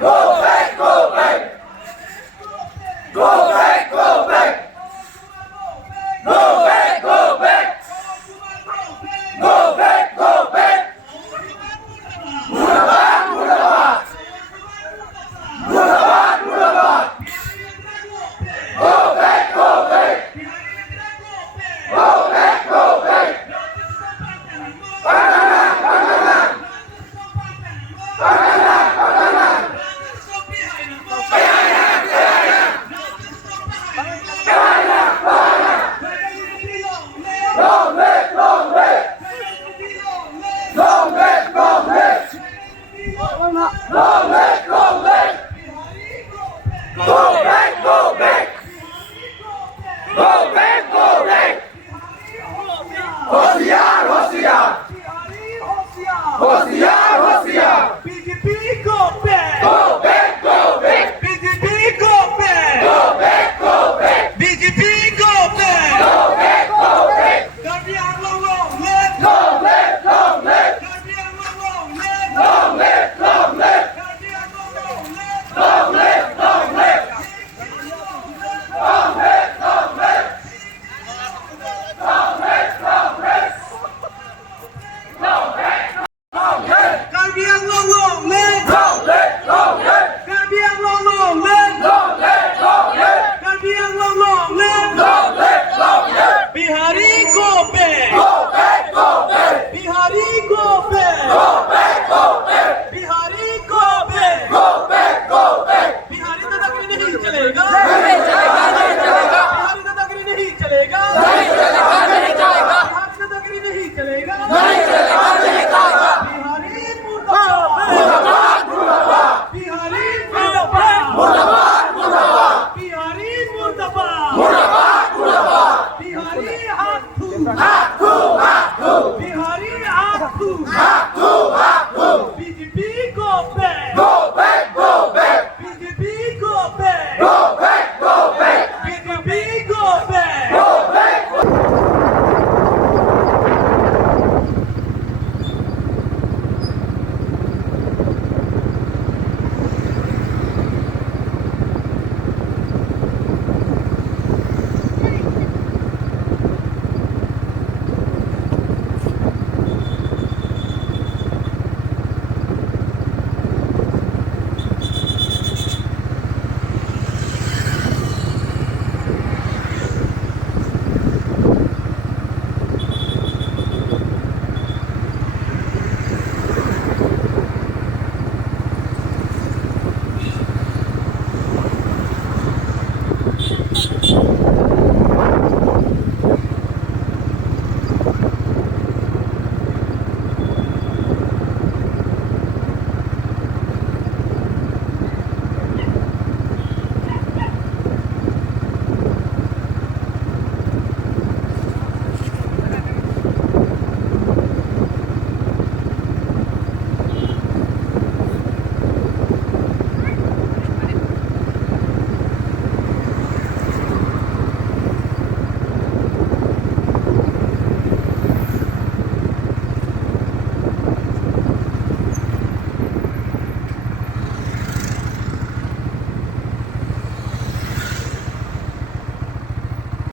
Go back, go back. Go back, go back. Go back, go back. Go back, go back. Murabad, murabad. Murabad, murabad. Go back, go back. Go back, go back. Pananan, pananan. Pananan, pananan. Kayanan, kayanan. Kayanan, kayanan. Long leg, long leg. Long leg, long leg. Long leg, long leg. Go back, go back. Go back, go back. Hosiar.